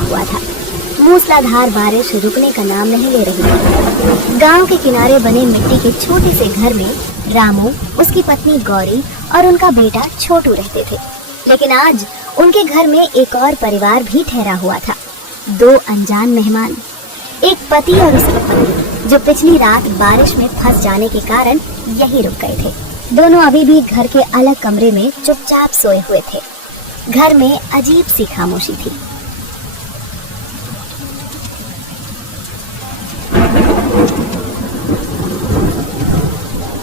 हुआ था। मूसलाधार बारिश रुकने का नाम नहीं ले रही थी। गांव के किनारे बने मिट्टी के छोटे से घर में रामू, उसकी पत्नी गौरी और उनका बेटा छोटू रहते थे। लेकिन आज उनके घर में एक और परिवार भी ठहरा हुआ था। 2 अनजान मेहमान, एक पति और उसकी पत्नी, जो पिछली रात बारिश में फंस जाने के कारण यहीं रुक गए थे। दोनों अभी भी घर के अलग कमरे में चुपचाप सोए हुए थे। घर में अजीब सी खामोशी थी।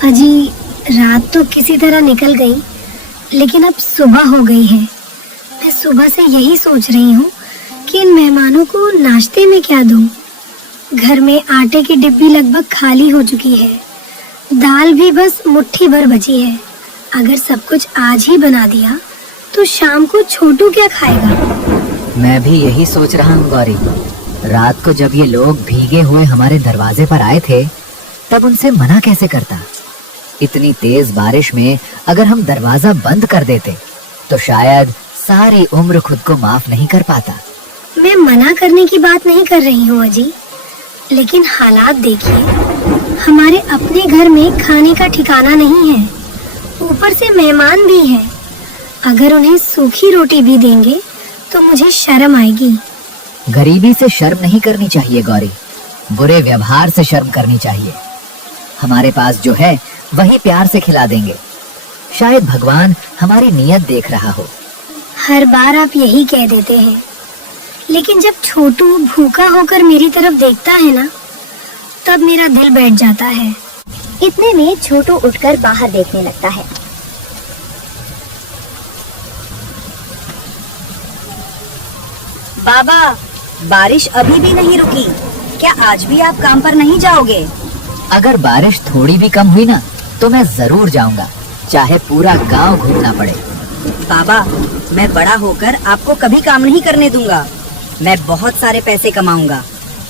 अजी, रात तो किसी तरह निकल गई, लेकिन अब सुबह हो गई है। मैं सुबह से यही सोच रही हूँ कि इन मेहमानों को नाश्ते में क्या दूं। घर में आटे की डिब्बी लगभग खाली हो चुकी है। दाल भी बस मुट्ठी भर बची है। अगर सब कुछ आज ही बना दिया तो शाम को छोटू क्या खाएगा? मैं भी यही सोच रहा हूँ गौरी। रात को जब ये लोग भीगे हुए हमारे दरवाजे पर आए थे, तब उनसे मना कैसे करता। इतनी तेज बारिश में अगर हम दरवाजा बंद कर देते तो शायद सारी उम्र खुद को माफ नहीं कर पाता। मैं मना करने की बात नहीं कर रही हूँ अजी, लेकिन हालात देखिए। हमारे अपने घर में खाने का ठिकाना नहीं है, ऊपर से मेहमान भी हैं। अगर उन्हें सूखी रोटी भी देंगे तो मुझे शर्म आएगी। गरीबी से शर्म नहीं करनी चाहिए गौरी, बुरे व्यवहार से शर्म करनी चाहिए। हमारे पास जो है वही प्यार से खिला देंगे। शायद भगवान हमारी नीयत देख रहा हो। हर बार आप यही कह देते हैं, लेकिन जब छोटू भूखा होकर मेरी तरफ देखता है ना, तब मेरा दिल बैठ जाता है। इतने में छोटू उठकर बाहर देखने लगता है। बाबा, बारिश अभी भी नहीं रुकी। क्या आज भी आप काम पर नहीं जाओगे? अगर बारिश थोड़ी भी कम हुई ना तो मैं जरूर जाऊंगा, चाहे पूरा गांव घूमना पड़े। बाबा, मैं बड़ा होकर आपको कभी काम नहीं करने दूंगा। मैं बहुत सारे पैसे कमाऊंगा,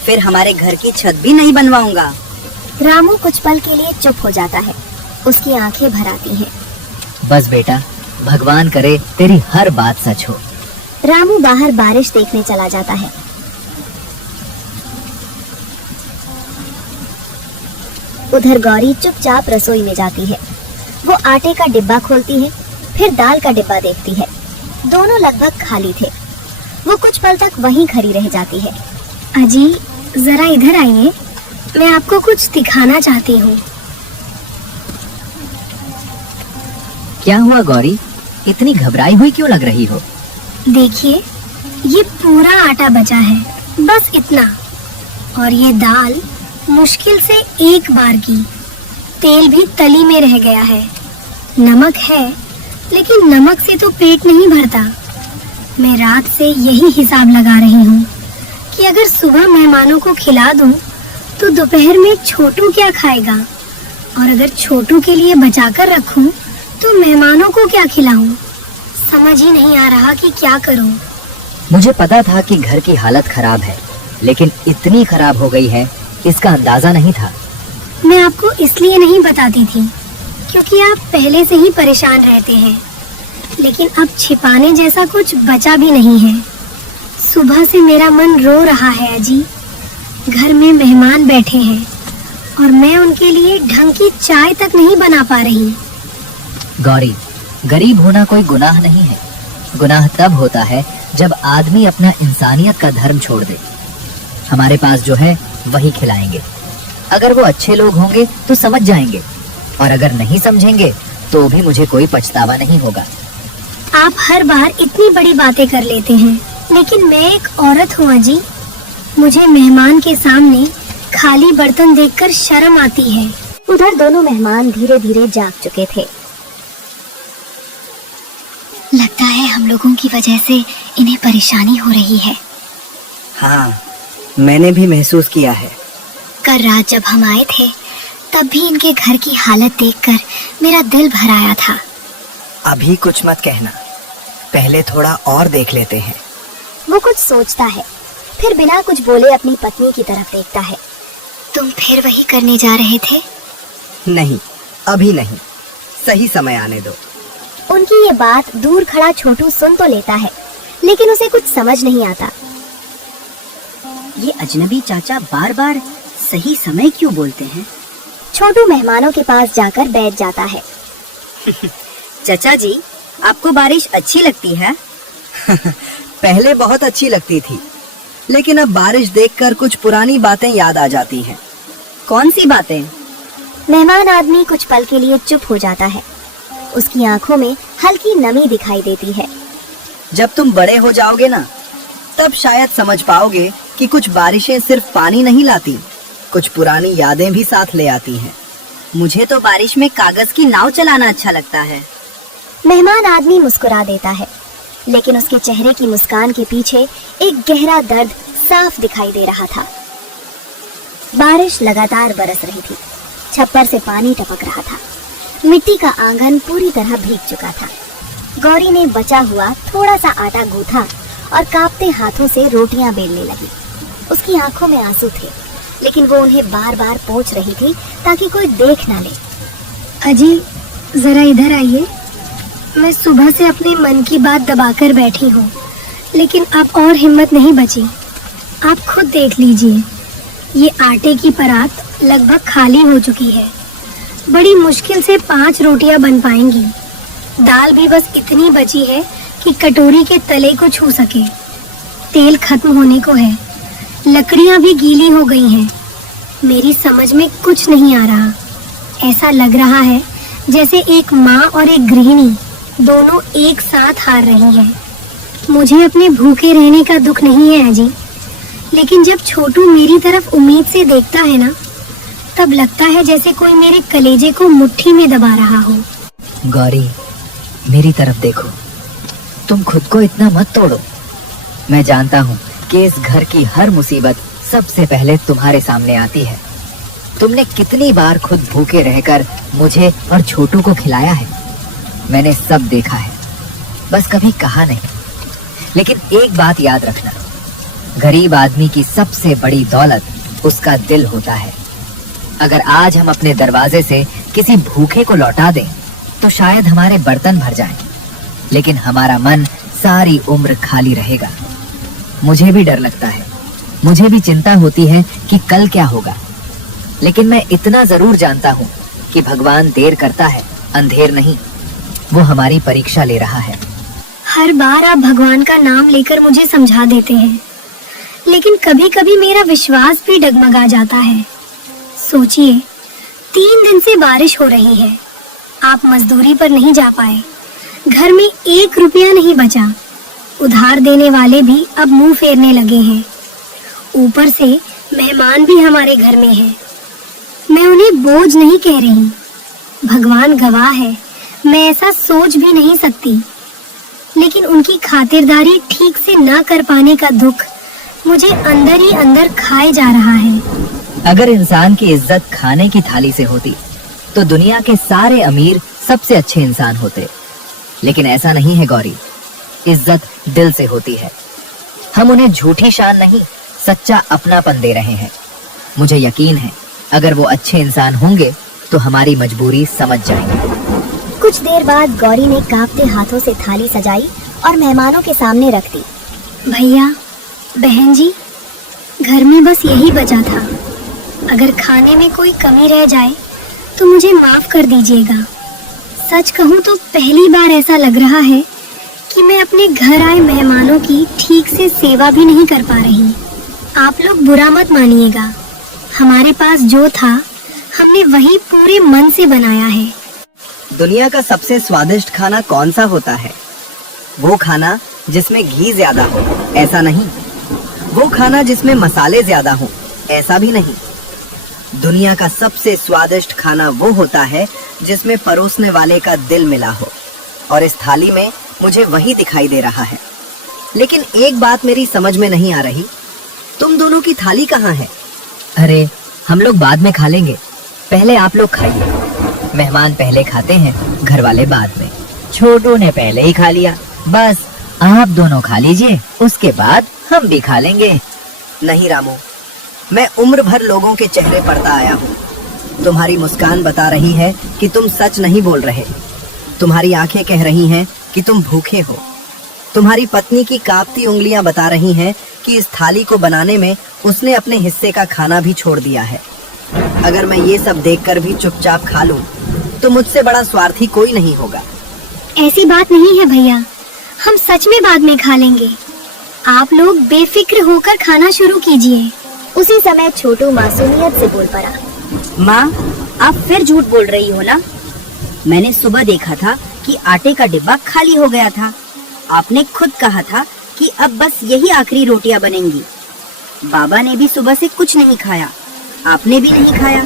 फिर हमारे घर की छत भी नहीं बनवाऊंगा। रामू कुछ पल के लिए चुप हो जाता है। उसकी आंखें भर आती हैं। बस बेटा, भगवान करे तेरी हर बात सच हो। रामू बाहर बारिश देखने चला जाता है। उधर गौरी चुपचाप रसोई में जाती है। वो आटे का डिब्बा खोलती है, फिर दाल का डिब्बा देखती है। दोनों लगभग खाली थे। वो कुछ पल तक वहीं खड़ी रह जाती है। अजी, जरा इधर आइए, मैं आपको कुछ दिखाना चाहती हूँ। क्या हुआ गौरी, इतनी घबराई हुई क्यों लग रही हो? देखिए, ये पूरा आटा बचा है, बस इतना। और ये दाल मुश्किल से एक बार की। तेल भी तली में रह गया है। नमक है, लेकिन नमक से तो पेट नहीं भरता। मैं रात से यही हिसाब लगा रही हूँ कि अगर सुबह मेहमानों को खिला दूँ तो दोपहर में छोटू क्या खाएगा, और अगर छोटू के लिए बचाकर रखूँ तो मेहमानों को क्या खिलाऊं। समझ ही नहीं आ रहा कि क्या करूं। मुझे पता था कि घर की हालत खराब है, लेकिन इतनी खराब हो गई है इसका अंदाजा नहीं था। मैं आपको इसलिए नहीं बताती थी क्योंकि आप पहले से ही परेशान रहते हैं, लेकिन अब छिपाने जैसा कुछ बचा भी नहीं है। सुबह से मेरा मन रो रहा है अजी। घर में मेहमान बैठे हैं और मैं उनके लिए ढंग की चाय तक नहीं बना पा रही। गौरी, गरीब होना कोई गुनाह नहीं है। गुनाह तब होता है जब आदमी अपना इंसानियत का धर्म छोड़ दे। हमारे पास जो है वही खिलाएंगे। अगर वो अच्छे लोग होंगे तो समझ जाएंगे, और अगर नहीं समझेंगे तो भी मुझे कोई पछतावा नहीं होगा। आप हर बार इतनी बड़ी बातें कर लेते हैं, लेकिन मैं एक औरत हूँ अजी। मुझे मेहमान के सामने खाली बर्तन देखकर शर्म आती है। उधर दोनों मेहमान धीरे धीरे जाग चुके थे। लगता है हम लोगों की वजह से इन्हें परेशानी हो रही है। हाँ, मैंने भी महसूस किया है। कल रात जब हम आए थे, तब भी इनके घर की हालत देखकर मेरा दिल भर आया था। अभी कुछ मत कहना, पहले थोड़ा और देख लेते हैं। वो कुछ सोचता है, फिर बिना कुछ बोले अपनी पत्नी की तरफ देखता है। तुम फिर वही करने जा रहे थे? नहीं, अभी नहीं, सही समय आने दो। उनकी ये बात दूर खड़ा छोटू सुन तो लेता है, लेकिन उसे कुछ समझ नहीं आता। ये अजनबी चाचा बार बार सही समय क्यों बोलते हैं? छोटू मेहमानों के पास जाकर बैठ जाता है। चाचा जी, आपको बारिश अच्छी लगती है? पहले बहुत अच्छी लगती थी, लेकिन अब बारिश देखकर कुछ पुरानी बातें याद आ जाती हैं। कौन सी बातें? मेहमान आदमी कुछ पल के लिए चुप हो जाता है। उसकी आंखों में हल्की नमी दिखाई देती है। जब तुम बड़े हो जाओगे ना, तब शायद समझ पाओगे कि कुछ बारिशें सिर्फ पानी नहीं लाती, कुछ पुरानी यादें भी साथ ले आती हैं। मुझे तो बारिश में कागज की नाव चलाना अच्छा लगता है। मेहमान आदमी मुस्कुरा देता है, लेकिन उसके चेहरे की मुस्कान के पीछे एक गहरा दर्द साफ दिखाई दे रहा था। बारिश लगातार बरस रही थी। छप्पर से पानी टपक रहा था। मिट्टी का आंगन पूरी तरह भीग चुका था। गौरी ने बचा हुआ थोड़ा सा आटा गूथा और कांपते हाथों से रोटियां बेलने लगी। उसकी आंखों में आंसू थे, लेकिन वो उन्हें बार बार पोंछ रही थी ताकि कोई देख ना ले। अजी, जरा इधर आइए। मैं सुबह से अपने मन की बात दबाकर बैठी हूँ, लेकिन अब और हिम्मत नहीं बची। आप खुद देख लीजिए, ये आटे की परात लगभग खाली हो चुकी है। बड़ी मुश्किल से 5 रोटियां बन पाएंगी। दाल भी बस इतनी बची है कि कटोरी के तले को छू सके। तेल खत्म होने को है। लकड़ियां भी गीली हो गई हैं। मेरी समझ में कुछ नहीं आ रहा। ऐसा लग रहा है जैसे एक माँ और एक गृहिणी दोनों एक साथ हार रही हैं। मुझे अपने भूखे रहने का दुख नहीं है अजी, लेकिन जब छोटू मेरी तरफ उम्मीद से देखता है ना, तब लगता है जैसे कोई मेरे कलेजे को मुट्ठी में दबा रहा हो। गौरी, मेरी तरफ देखो। तुम खुद को इतना मत तोड़ो। मैं जानता हूँ कि इस घर की हर मुसीबत सबसे पहले तुम्हारे सामने आती है। तुमने कितनी बार खुद भूखे रहकर मुझे और छोटू को खिलाया है। मैंने सब देखा है, बस कभी कहा नहीं। लेकिन एक बात याद रखना, गरीब आदमी की सबसे बड़ी दौलत उसका दिल होता है। अगर आज हम अपने दरवाजे से किसी भूखे को लौटा दें, तो शायद हमारे बर्तन भर जाएं, लेकिन हमारा मन सारी उम्र खाली रहेगा। मुझे भी डर लगता है, मुझे भी चिंता होती है कि कल क्या होगा, लेकिन मैं इतना जरूर जानता हूँ कि भगवान देर करता है, अंधेर नहीं। वो हमारी परीक्षा ले रहा है। हर बार आप भगवान का नाम लेकर मुझे समझा देते हैं, लेकिन कभी कभी मेरा विश्वास भी डगमगा जाता है। सोचिए, 3 दिन से बारिश हो रही है। आप मजदूरी पर नहीं जा पाए। घर में 1 रुपया नहीं बचा। उधार देने वाले भी अब मुंह फेरने लगे हैं। ऊपर से मेहमान भी हमारे घर में हैं। मैं उन्हें बोझ नहीं कह रही, भगवान गवाह है, मैं ऐसा सोच भी नहीं सकती। लेकिन उनकी खातिरदारी ठीक से ना कर पाने का दुख मुझे अंदर ही अंदर खाए जा रहा है। अगर इंसान की इज्जत खाने की थाली से होती, तो दुनिया के सारे अमीर सबसे अच्छे इंसान होते। लेकिन ऐसा नहीं है गौरी, इज्जत दिल से होती है। हम उन्हें झूठी शान नहीं, सच्चा अपनापन दे रहे हैं। मुझे यकीन है, अगर वो अच्छे इंसान होंगे तो हमारी मजबूरी समझ जाएंगे। कुछ देर बाद गौरी ने कांपते हाथों से थाली सजाई और मेहमानों के सामने रख दी। भैया, बहन जी, घर में बस यही बचा था। अगर खाने में कोई कमी रह जाए तो मुझे माफ कर दीजिएगा। सच कहूँ तो पहली बार ऐसा लग रहा है कि मैं अपने घर आए मेहमानों की ठीक से सेवा भी नहीं कर पा रही। आप लोग बुरा मत मानिएगा। हमारे पास जो था, हमने वही पूरे मन से बनाया है। दुनिया का सबसे स्वादिष्ट खाना कौन सा होता है? वो खाना जिसमें घी ज्यादा हो, ऐसा नहीं। वो खाना जिसमें मसाले ज्यादा हो, ऐसा भी नहीं। दुनिया का सबसे स्वादिष्ट खाना वो होता है जिसमें परोसने वाले का दिल मिला हो। और इस थाली में मुझे वही दिखाई दे रहा है। लेकिन एक बात मेरी समझ में नहीं आ रही, तुम दोनों की थाली कहाँ है? अरे, हम लोग बाद में खा लेंगे, पहले आप लोग खाइए। मेहमान पहले खाते हैं, घर वाले बाद में। छोटू ने पहले ही खा लिया, बस आप दोनों खा लीजिए, उसके बाद हम भी खा लेंगे। नहीं रामू, मैं उम्र भर लोगों के चेहरे पढ़ता आया हूँ। तुम्हारी मुस्कान बता रही है कि तुम सच नहीं बोल रहे। तुम्हारी आंखें कह रही हैं कि तुम भूखे हो। तुम्हारी पत्नी की कांपती उंगलियां बता रही हैं कि इस थाली को बनाने में उसने अपने हिस्से का खाना भी छोड़ दिया है। अगर मैं ये सब देखकर भी चुपचाप खा लूं, तो मुझसे बड़ा स्वार्थी कोई नहीं होगा। ऐसी बात नहीं है भैया, हम सच में बाद में खा लेंगे। आप लोग बेफिक्र होकर खाना शुरू कीजिए। उसी समय छोटू मासूमियत से बोल पड़ा। माँ, आप फिर झूठ बोल रही हो ना? मैंने सुबह देखा था कि आटे का डिब्बा खाली हो गया था। आपने खुद कहा था कि अब बस यही आखिरी रोटियां बनेंगी। बाबा ने भी सुबह से कुछ नहीं खाया, आपने भी नहीं खाया।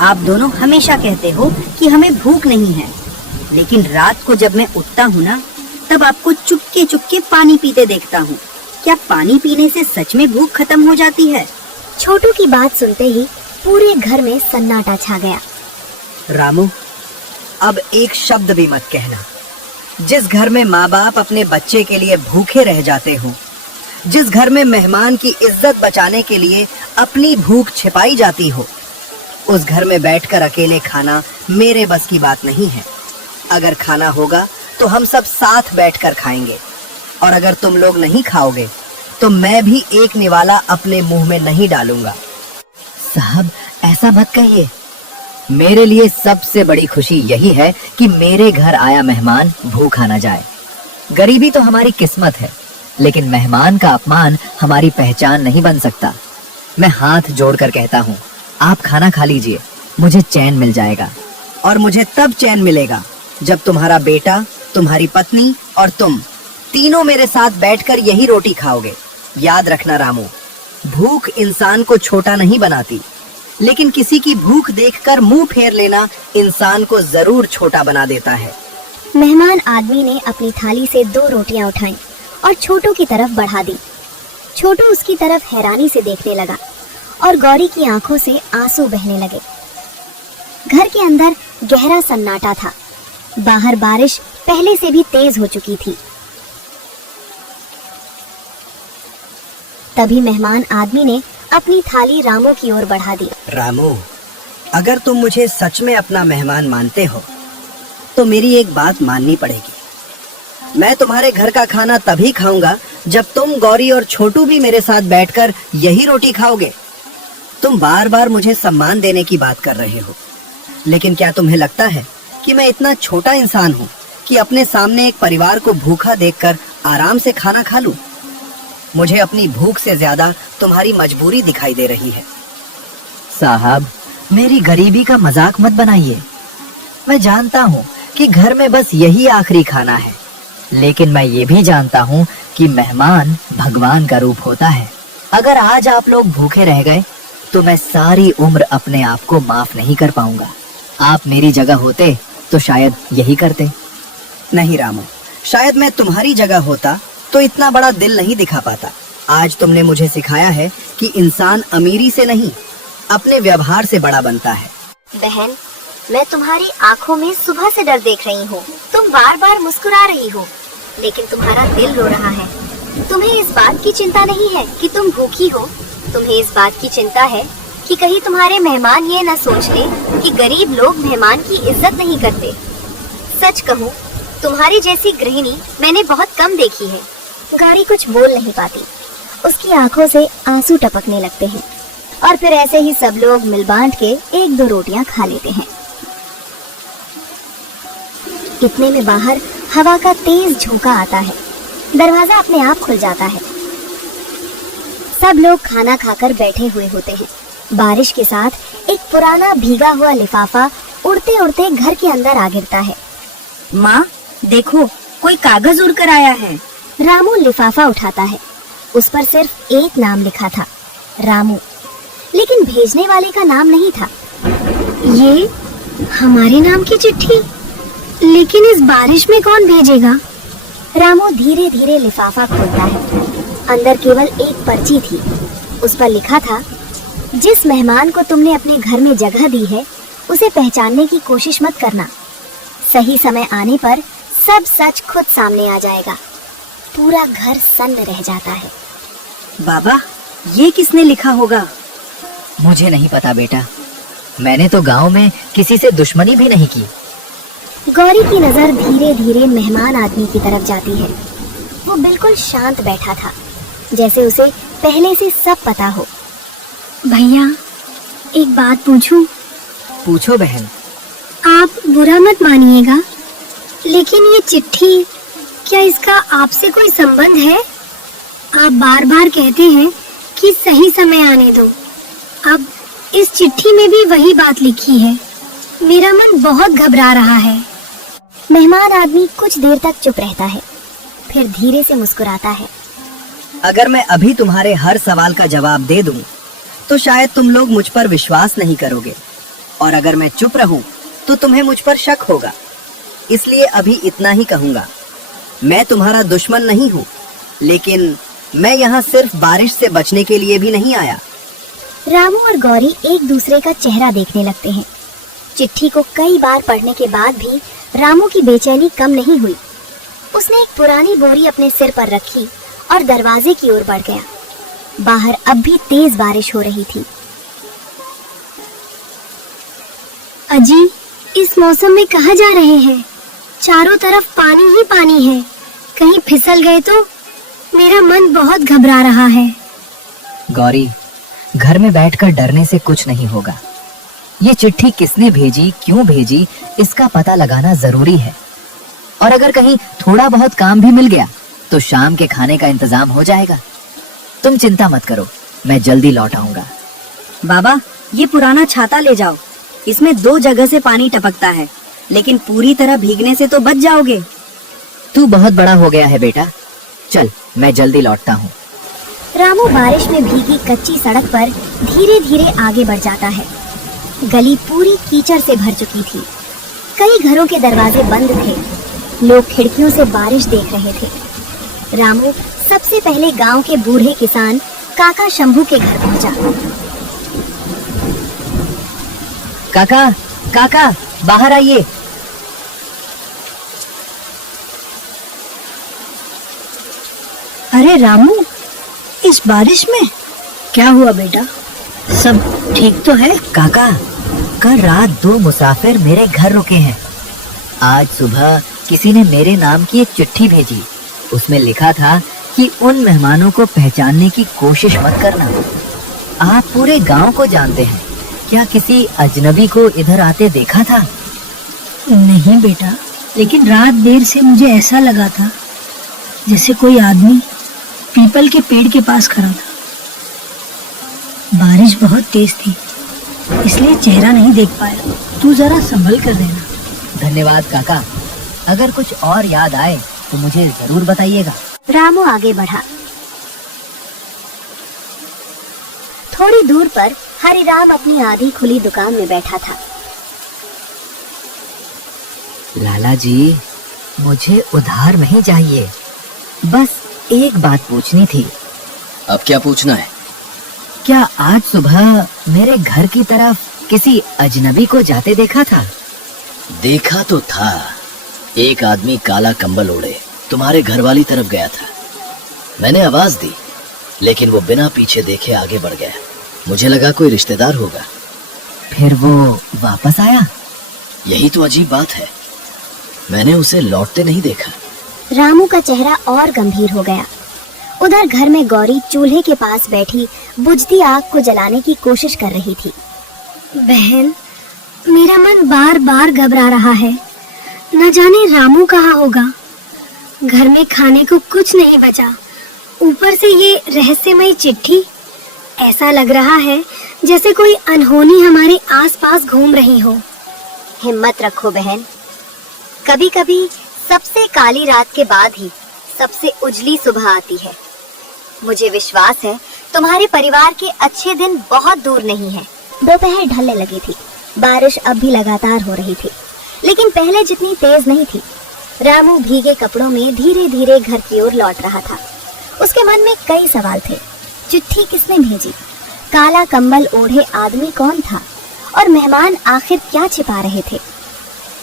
आप दोनों हमेशा कहते हो कि हमें भूख नहीं है, लेकिन रात को जब मैं उठता हूँ ना, तब आपको चुपके चुपके पानी पीते देखता हूँ। क्या पानी पीने से सच में भूख खत्म हो जाती है? छोटू की बात सुनते ही पूरे घर में सन्नाटा छा गया। रामू, अब एक शब्द भी मत कहना। जिस घर में माँ बाप अपने बच्चे के लिए भूखे रह जाते हो, जिस घर में मेहमान की इज्जत बचाने के लिए अपनी भूख छिपाई जाती हो, उस घर में बैठकर अकेले खाना मेरे बस की बात नहीं है। अगर खाना होगा तो हम सब साथ बैठकर खाएंगे, और अगर तुम लोग नहीं खाओगे तो मैं भी एक निवाला अपने मुंह में नहीं डालूंगा। साहब, ऐसा मत कहिए। मेरे लिए सबसे बड़ी खुशी यही है कि मेरे घर आया मेहमान भूखा न जाए। गरीबी तो हमारी किस्मत है, लेकिन मेहमान का अपमान हमारी पहचान नहीं बन सकता। मैं हाथ जोड़कर कहता हूँ, आप खाना खा लीजिए, मुझे चैन मिल जाएगा। और मुझे तब चैन मिलेगा जब तुम्हारा बेटा, तुम्हारी पत्नी और तुम तीनों मेरे साथ बैठकर यही रोटी खाओगे। याद रखना रामू, भूख इंसान को छोटा नहीं बनाती, लेकिन किसी की भूख देखकर मुंह फेर लेना इंसान को जरूर छोटा बना देता है। मेहमान आदमी ने अपनी थाली से 2 रोटियां उठाई और छोटू की तरफ बढ़ा दी। छोटू उसकी तरफ हैरानी से देखने लगा और गौरी की आंखों से आंसू बहने लगे। घर के अंदर गहरा सन्नाटा था। बाहर बारिश पहले से भी तेज हो चुकी थी। तभी मेहमान आदमी ने अपनी थाली रामू की ओर बढ़ा दी। रामू, अगर तुम मुझे सच में अपना मेहमान मानते हो, तो मेरी एक बात माननी पड़ेगी। मैं तुम्हारे घर का खाना तभी खाऊंगा जब तुम, गौरी और छोटू भी मेरे साथ बैठकर यही रोटी खाओगे। तुम बार बार मुझे सम्मान देने की बात कर रहे हो, लेकिन क्या तुम्हें लगता है कि मैं इतना छोटा इंसान हूँ कि अपने सामने एक परिवार को भूखा देखकर आराम से खाना खा लूं? मुझे अपनी भूख से ज्यादा तुम्हारी मजबूरी दिखाई दे रही है। साहब, मेरी गरीबी का मजाक मत बनाइए। मैं जानता हूँ कि घर में बस यही आखिरी खाना है, लेकिन मैं ये भी जानता हूँ कि मेहमान भगवान का रूप होता है। अगर आज आप लोग भूखे रह गए तो मैं सारी उम्र अपने आप को माफ नहीं कर पाऊंगा। आप मेरी जगह होते तो शायद यही करते। नहीं रामू, शायद मैं तुम्हारी जगह होता तो इतना बड़ा दिल नहीं दिखा पाता। आज तुमने मुझे सिखाया है कि इंसान अमीरी से नहीं, अपने व्यवहार से बड़ा बनता है। बहन, मैं तुम्हारी आंखों में सुबह से डर देख रही हूँ। तुम बार बार मुस्कुरा रही हो, लेकिन तुम्हारा दिल रो रहा है। तुम्हें इस बात की चिंता नहीं है कि तुम भूखी हो। तुम्हें इस बात की चिंता है कि कहीं तुम्हारे मेहमान ये न सोच ले कि गरीब लोग मेहमान की इज्जत नहीं करते। सच कहूँ, तुम्हारी जैसी गृहिणी मैंने बहुत कम देखी है। गौरी कुछ बोल नहीं पाती। उसकी आंखों से आंसू टपकने लगते हैं और फिर ऐसे ही सब लोग मिल बांट के 1-2 रोटियां खा लेते हैं। इतने में बाहर हवा का तेज झोंका आता है। दरवाजा अपने आप खुल जाता है। सब लोग खाना खाकर बैठे हुए होते हैं। बारिश के साथ एक पुराना भीगा हुआ लिफाफा उड़ते उड़ते घर के अंदर आ गिरता है। माँ, देखो, कोई कागज उड़कर आया है। रामू लिफाफा उठाता है। उस पर सिर्फ एक नाम लिखा था, रामू, लेकिन भेजने वाले का नाम नहीं था। ये हमारे नाम की चिट्ठी, लेकिन इस बारिश में कौन भेजेगा? रामू धीरे धीरे लिफाफा खोलता है। अंदर केवल एक पर्ची थी। उस पर लिखा था, जिस मेहमान को तुमने अपने घर में जगह दी है, उसे पहचानने की कोशिश मत करना। सही समय आने पर सब सच खुद सामने आ जाएगा। पूरा घर सन्न रह जाता है। बाबा, ये किसने लिखा होगा? मुझे नहीं पता बेटा, मैंने तो गांव में किसी से दुश्मनी भी नहीं की। गौरी की नजर धीरे धीरे मेहमान आदमी की तरफ जाती है। वो बिल्कुल शांत बैठा था। जैसे उसे पहले से सब पता हो। भैया, एक बात पूछूं? पूछो बहन। आप बुरा मत मानिएगा, लेकिन ये चिट्ठी, क्या इसका आपसे कोई संबंध है? आप बार बार कहते हैं कि सही समय आने दो। अब इस चिट्ठी में भी वही बात लिखी है। मेरा मन बहुत घबरा रहा है। मेहमान आदमी कुछ देर तक चुप रहता है, फिर धीरे से मुस्कुराता है। अगर मैं अभी तुम्हारे हर सवाल का जवाब दे दूं, तो शायद तुम लोग मुझ पर विश्वास नहीं करोगे, और अगर मैं चुप रहूं, तो तुम्हें मुझ पर शक होगा। इसलिए अभी इतना ही कहूंगा। मैं तुम्हारा दुश्मन नहीं हूँ, लेकिन मैं यहाँ सिर्फ बारिश से बचने के लिए भी नहीं आया। रामू और गौरी एक दूसरे का चेहरा देखने लगते हैं। चिट्ठी को कई बार पढ़ने के बाद भी रामू की बेचैनी कम नहीं हुई। उसने एक पुरानी बोरी अपने सिर पर रखी और दरवाजे की ओर बढ़ गया। बाहर अब भी तेज बारिश हो रही थी। अजी, इस मौसम में कहाँ जा रहे हैं? चारों तरफ पानी ही पानी है। कहीं फिसल गए तो? मेरा मन बहुत घबरा रहा है। गौरी, घर में बैठकर डरने से कुछ नहीं होगा। ये चिट्ठी किसने भेजी, क्यों भेजी, इसका पता लगाना जरूरी है। और अगर कहीं थोड़ा बहुत काम भी मिल गया, तो शाम के खाने का इंतजाम हो जाएगा। तुम चिंता मत करो, मैं जल्दी लौट आऊंगा। बाबा, ये पुराना छाता ले जाओ। इसमें 2 जगह से पानी टपकता है, लेकिन पूरी तरह भीगने से तो बच जाओगे। तू बहुत बड़ा हो गया है बेटा, चल मैं जल्दी लौटता हूँ। रामू बारिश में भीगी कच्ची सड़क पर धीरे धीरे आगे बढ़ जाता है। गली पूरी कीचड़ से भर चुकी थी। कई घरों के दरवाजे बंद थे। लोग खिड़कियों से बारिश देख रहे थे। रामू सबसे पहले गांव के बूढ़े किसान काका शंभू के घर पहुंचा। काका, काका, बाहर आइए। अरे रामू, इस बारिश में क्या हुआ बेटा? सब ठीक तो है? काका, कल रात 2 मुसाफिर मेरे घर रुके हैं। आज सुबह किसी ने मेरे नाम की एक चिट्ठी भेजी। उसमें लिखा था कि उन मेहमानों को पहचानने की कोशिश मत करना। आप पूरे गांव को जानते हैं, क्या किसी अजनबी को इधर आते देखा था? नहीं बेटा, लेकिन रात देर से मुझे ऐसा लगा था जैसे कोई आदमी पीपल के पेड़ के पास खड़ा था। बारिश बहुत तेज थी, इसलिए चेहरा नहीं देख पाया। तू जरा संभल कर रहना। धन्यवाद काका। अगर कुछ और याद आए तो मुझे जरूर बताइएगा। रामू आगे बढ़ा। थोड़ी दूर पर हरिराम अपनी आधी खुली दुकान में बैठा था। लाला जी, मुझे उधार नहीं चाहिए, बस एक बात पूछनी थी। अब क्या पूछना है? क्या आज सुबह मेरे घर की तरफ किसी अजनबी को जाते देखा था? देखा तो था। एक आदमी काला कंबल ओढ़े तुम्हारे घर वाली तरफ गया था। मैंने आवाज दी, लेकिन वो बिना पीछे देखे आगे बढ़ गया। मुझे लगा कोई रिश्तेदार होगा। फिर वो वापस आया? यही तो अजीब बात है, मैंने उसे लौटते नहीं देखा। रामू का चेहरा और गंभीर हो गया। उधर घर में गौरी चूल्हे के पास बैठी बुझती आग को जलाने की कोशिश कर रही थी। बहन, मेरा मन बार बार घबरा रहा है। न जाने रामू कहाँ होगा। घर में खाने को कुछ नहीं बचा, ऊपर से ये रहस्यमयी चिट्ठी। ऐसा लग रहा है जैसे कोई अनहोनी हमारे आसपास घूम रही हो। हिम्मत रखो बहन, कभी कभी सबसे काली रात के बाद ही सबसे उजली सुबह आती है। मुझे विश्वास है तुम्हारे परिवार के अच्छे दिन बहुत दूर नहीं है। दोपहर ढलने लगी थी। बारिश अब भी लगातार हो रही थी, लेकिन पहले जितनी तेज नहीं थी। रामू भीगे कपड़ों में धीरे धीरे घर की ओर लौट रहा था। उसके मन में कई सवाल थे। चिट्ठी किसने भेजी? काला कंबल ओढ़े आदमी कौन था? और मेहमान आखिर क्या छिपा रहे थे?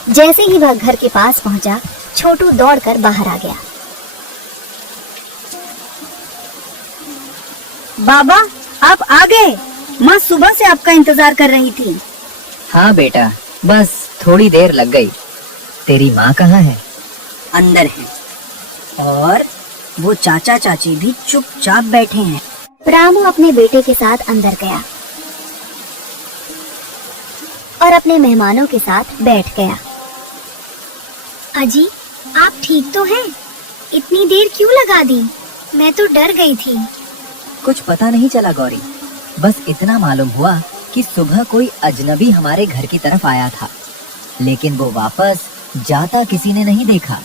जैसे ही वह घर के पास पहुंचा, छोटू दौड़कर बाहर आ गया। बाबा, आप आ गए। माँ सुबह से आपका इंतजार कर रही थी। हाँ बेटा, बस थोड़ी देर लग गई। तेरी माँ कहाँ है? अंदर है। और वो चाचा चाची भी चुपचाप बैठे हैं। रामू अपने बेटे के साथ अंदर गया और अपने मेहमानों के साथ बैठ गया। अजी, आप ठीक तो हैं? इतनी देर क्यों लगा दी? मैं तो डर गई थी। कुछ पता नहीं चला गौरी, बस इतना मालूम हुआ कि सुबह कोई अजनबी हमारे घर की तरफ आया था, लेकिन वो वापस जाता किसी ने नहीं देखा।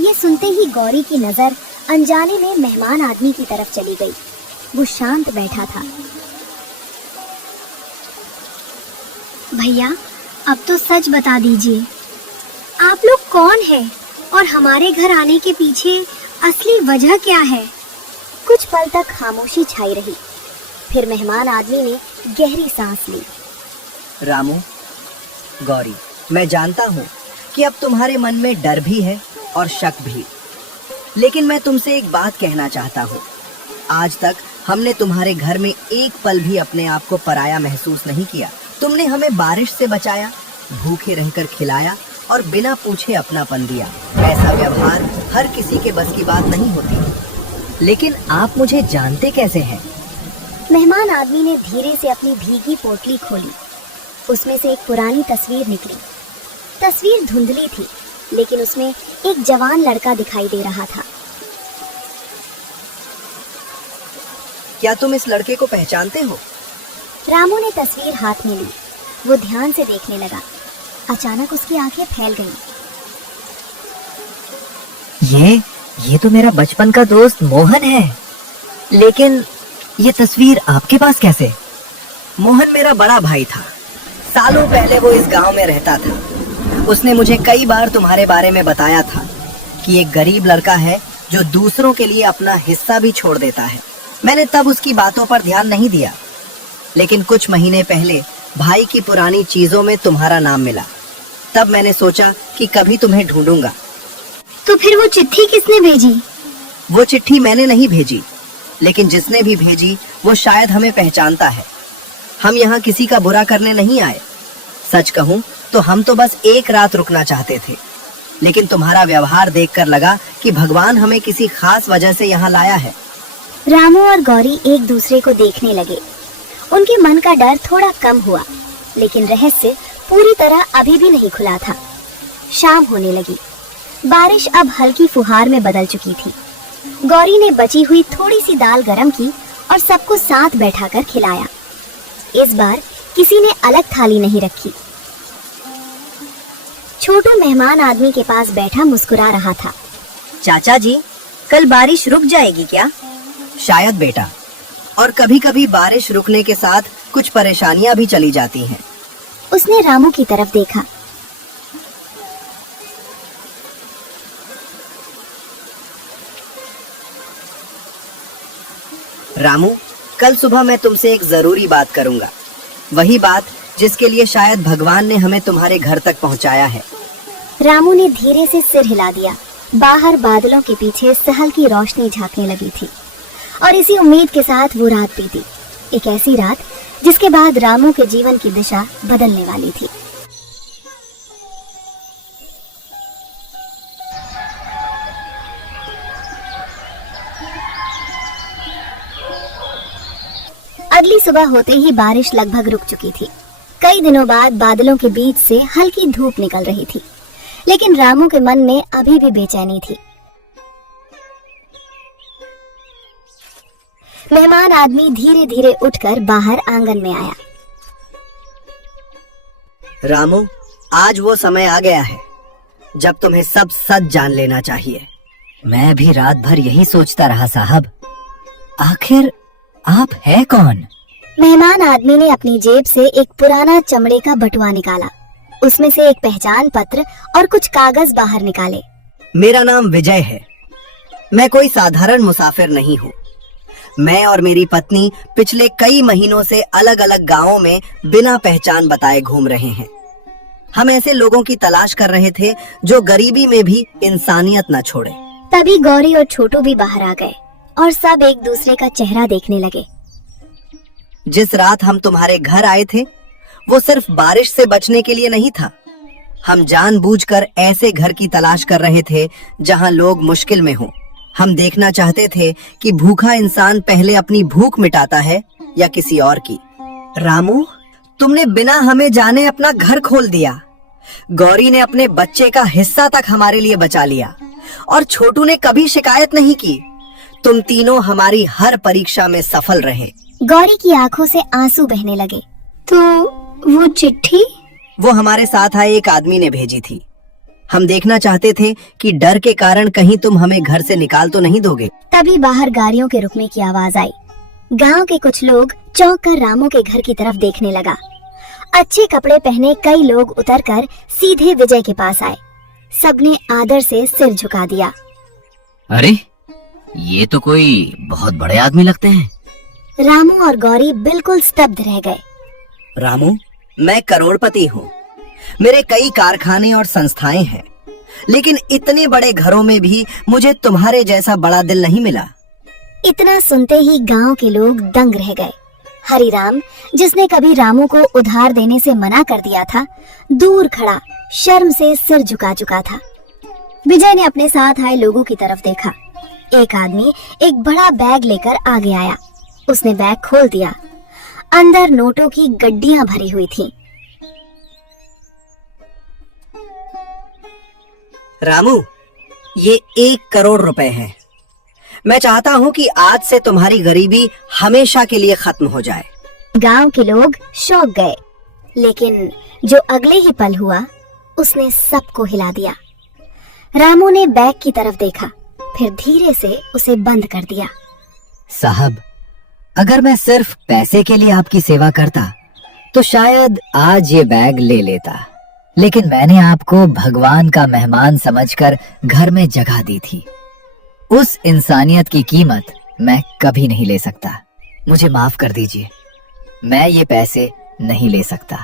ये सुनते ही गौरी की नजर अनजाने में मेहमान आदमी की तरफ चली गई। वो शांत बैठा था। भैया, अब तो सच बता दीजिए, आप लोग कौन हैं और हमारे घर आने के पीछे असली वजह क्या है? कुछ पल तक खामोशी छाई रही। फिर मेहमान आदमी ने गहरी सांस ली। रामू, गौरी, मैं जानता हूँ कि अब तुम्हारे मन में डर भी है और शक भी, लेकिन मैं तुमसे एक बात कहना चाहता हूँ। आज तक हमने तुम्हारे घर में एक पल भी अपने आप को पराया महसूस नहीं किया। तुमने हमें बारिश से बचाया, भूखे रहकर खिलाया और बिना पूछे अपनापन दिया। ऐसा व्यवहार हर किसी के बस की बात नहीं होती। लेकिन आप मुझे जानते कैसे हैं? मेहमान आदमी ने धीरे से अपनी भीगी पोटली खोली। उसमें से एक पुरानी तस्वीर निकली। तस्वीर धुंधली थी, लेकिन उसमें एक जवान लड़का दिखाई दे रहा था। क्या तुम इस लड़के को पहचानते हो? रामू ने तस्वीर हाथ में ली। वो ध्यान से देखने लगा। अचानक उसकी आंखें फैल गईं। ये तो मेरा बचपन का दोस्त मोहन है, लेकिन ये तस्वीर आपके पास कैसे? मोहन मेरा बड़ा भाई था। सालों पहले वो इस गांव में रहता था। उसने मुझे कई बार तुम्हारे बारे में बताया था कि एक गरीब लड़का है जो दूसरों के लिए अपना हिस्सा भी छोड़ देता है। मैंने तब उसकी बातों पर ध्यान नहीं दिया, लेकिन कुछ महीने पहले भाई की पुरानी चीजों में तुम्हारा नाम मिला। तब मैंने सोचा कि कभी तुम्हें ढूंढूंगा। तो फिर वो चिट्ठी किसने भेजी? वो चिट्ठी मैंने नहीं भेजी, लेकिन जिसने भी भेजी वो शायद हमें पहचानता है। हम यहाँ किसी का बुरा करने नहीं आए। सच कहूँ तो हम तो बस एक रात रुकना चाहते थे, लेकिन तुम्हारा व्यवहार देखकर लगा कि भगवान हमें किसी खास वजह से यहाँ लाया है। रामू और गौरी एक दूसरे को देखने लगे। उनके मन का डर थोड़ा कम हुआ, लेकिन रहस्य पूरी तरह अभी भी नहीं खुला था। शाम होने लगी। बारिश अब हल्की फुहार में बदल चुकी थी। गौरी ने बची हुई थोड़ी सी दाल गरम की और सबको साथ बैठाकर खिलाया। इस बार किसी ने अलग थाली नहीं रखी। छोटू मेहमान आदमी के पास बैठा मुस्कुरा रहा था। चाचा जी, कल बारिश रुक जाएगी क्या? शायद बेटा, और कभी कभी बारिश रुकने के साथ कुछ परेशानियां भी चली जाती हैं। उसने रामू की तरफ देखा। रामू, कल सुबह मैं तुमसे एक जरूरी बात करूंगा। वही बात जिसके लिए शायद भगवान ने हमें तुम्हारे घर तक पहुंचाया है। रामू ने धीरे से सिर हिला दिया। बाहर बादलों के पीछे सहल की रोशनी झांकने लगी थी और इसी उम्मीद के साथ वो रात बीती। एक ऐसी रात जिसके बाद रामू के जीवन की दिशा बदलने वाली थी। अगली सुबह होते ही बारिश लगभग रुक चुकी थी। कई दिनों बाद बादलों के बीच से हल्की धूप निकल रही थी, लेकिन रामू के मन में अभी भी बेचैनी थी। मेहमान आदमी धीरे धीरे उठकर बाहर आंगन में आया। रामू, आज वो समय आ गया है जब तुम्हें सब सच जान लेना चाहिए। मैं भी रात भर यही सोचता रहा साहब, आखिर आप है कौन? मेहमान आदमी ने अपनी जेब से एक पुराना चमड़े का बटुआ निकाला। उसमें से एक पहचान पत्र और कुछ कागज बाहर निकाले। मेरा नाम विजय है। मैं कोई साधारण मुसाफिर नहीं हूँ। मैं और मेरी पत्नी पिछले कई महीनों से अलग अलग गांवों में बिना पहचान बताए घूम रहे हैं। हम ऐसे लोगों की तलाश कर रहे थे जो गरीबी में भी इंसानियत न छोड़े। तभी गौरी और छोटू भी बाहर आ गए और सब एक दूसरे का चेहरा देखने लगे। जिस रात हम तुम्हारे घर आए थे वो सिर्फ बारिश से बचने के लिए नहीं था। हम जानबूझकर ऐसे घर की तलाश कर रहे थे जहां लोग मुश्किल में हों, हम देखना चाहते थे कि भूखा इंसान पहले अपनी भूख मिटाता है या किसी और की। रामू, तुमने बिना हमें जाने अपना घर खोल दिया। गौरी ने अपने बच्चे का हिस्सा तक हमारे लिए बचा लिया और छोटू ने कभी शिकायत नहीं की। तुम तीनों हमारी हर परीक्षा में सफल रहे। गौरी की आंखों से आंसू बहने लगे। तो वो चिट्ठी? वो हमारे साथ आए एक आदमी ने भेजी थी। हम देखना चाहते थे कि डर के कारण कहीं तुम हमें घर से निकाल तो नहीं दोगे। तभी बाहर गाड़ियों के रुकने की आवाज आई। गांव के कुछ लोग चौंक कर रामू के घर की तरफ देखने लगा। अच्छे कपड़े पहने कई लोग उतरकर सीधे विजय के पास आए। सबने आदर से सिर झुका दिया। अरे, ये तो कोई बहुत बड़े आदमी लगते हैं। रामू और गौरी बिल्कुल स्तब्ध रह गए। रामू, मैं करोड़पति हूँ। मेरे कई कारखाने और संस्थाएं हैं, लेकिन इतने बड़े घरों में भी मुझे तुम्हारे जैसा बड़ा दिल नहीं मिला। इतना सुनते ही गांव के लोग दंग रह गए। हरिराम, जिसने कभी रामू को उधार देने से मना कर दिया था, दूर खड़ा शर्म से सिर झुका चुका था। विजय ने अपने साथ आए लोगों की तरफ देखा। एक आदमी एक बड़ा बैग लेकर आगे आया। उसने बैग खोल दिया। अंदर नोटों की गड्डियां भरी हुई थीं। रामू, ये 1 करोड़ रुपए हैं। मैं चाहता हूँ कि आज से तुम्हारी गरीबी हमेशा के लिए खत्म हो जाए। गांव के लोग शौक गए, लेकिन जो अगले ही पल हुआ उसने सबको हिला दिया। रामू ने बैग की तरफ देखा, फिर धीरे से उसे बंद कर दिया। साहब, अगर मैं सिर्फ पैसे के लिए आपकी सेवा करता तो शायद आज ये बैग ले लेता, लेकिन मैंने आपको भगवान का मेहमान समझकर घर में जगह दी थी। उस इंसानियत की कीमत मैं कभी नहीं ले सकता। मुझे माफ कर दीजिए, मैं ये पैसे नहीं ले सकता।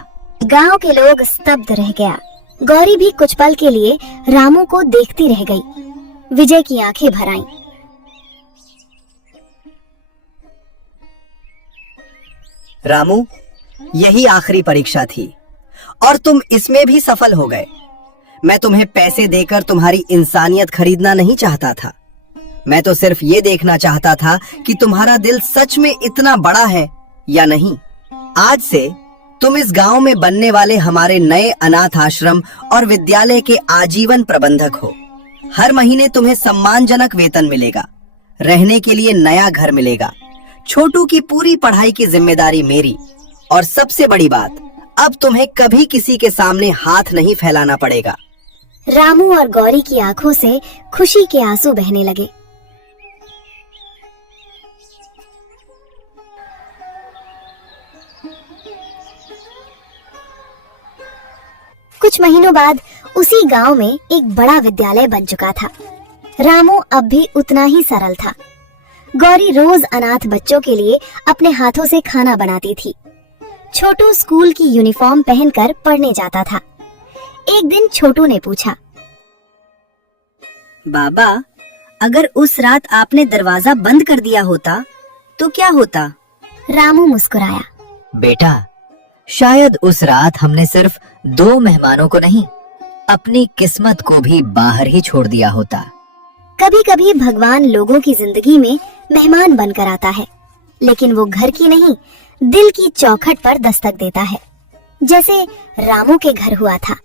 गांव के लोग स्तब्ध रह गया। गौरी भी कुछ पल के लिए रामू को देखती रह गई। विजय की आंखें भर आईं। रामू, यही आखिरी परीक्षा थी और तुम इसमें भी सफल हो गए। मैं तुम्हें पैसे देकर तुम्हारी इंसानियत खरीदना नहीं चाहता था। मैं तो सिर्फ ये देखना चाहता था कि तुम्हारा दिल सच में इतना बड़ा है या नहीं। आज से तुम इस गांव में बनने वाले हमारे नए अनाथ आश्रम और विद्यालय के आजीवन प्रबंधक हो। हर महीने तुम्हें सम्मानजनक वेतन मिलेगा, रहने के लिए नया घर मिलेगा। छोटू की पूरी पढ़ाई की जिम्मेदारी मेरी, और सबसे बड़ी बात, अब तुम्हें कभी किसी के सामने हाथ नहीं फैलाना पड़ेगा। रामू और गौरी की आंखों से खुशी के आंसू बहने लगे। कुछ महीनों बाद उसी गांव में एक बड़ा विद्यालय बन चुका था। रामू अब भी उतना ही सरल था। गौरी रोज अनाथ बच्चों के लिए अपने हाथों से खाना बनाती थी। छोटू स्कूल की यूनिफॉर्म पहनकर पढ़ने जाता था। एक दिन छोटू ने पूछा, बाबा, अगर उस रात आपने दरवाजा बंद कर दिया होता तो क्या होता? रामू मुस्कुराया। बेटा, शायद उस रात हमने सिर्फ 2 मेहमानों को नहीं, अपनी किस्मत को भी बाहर ही छोड़ दिया होता। कभी कभी भगवान लोगों की जिंदगी में मेहमान बनकर आता है, लेकिन वो घर की नहीं, दिल की चौखट पर दस्तक देता है, जैसे रामू के घर हुआ था।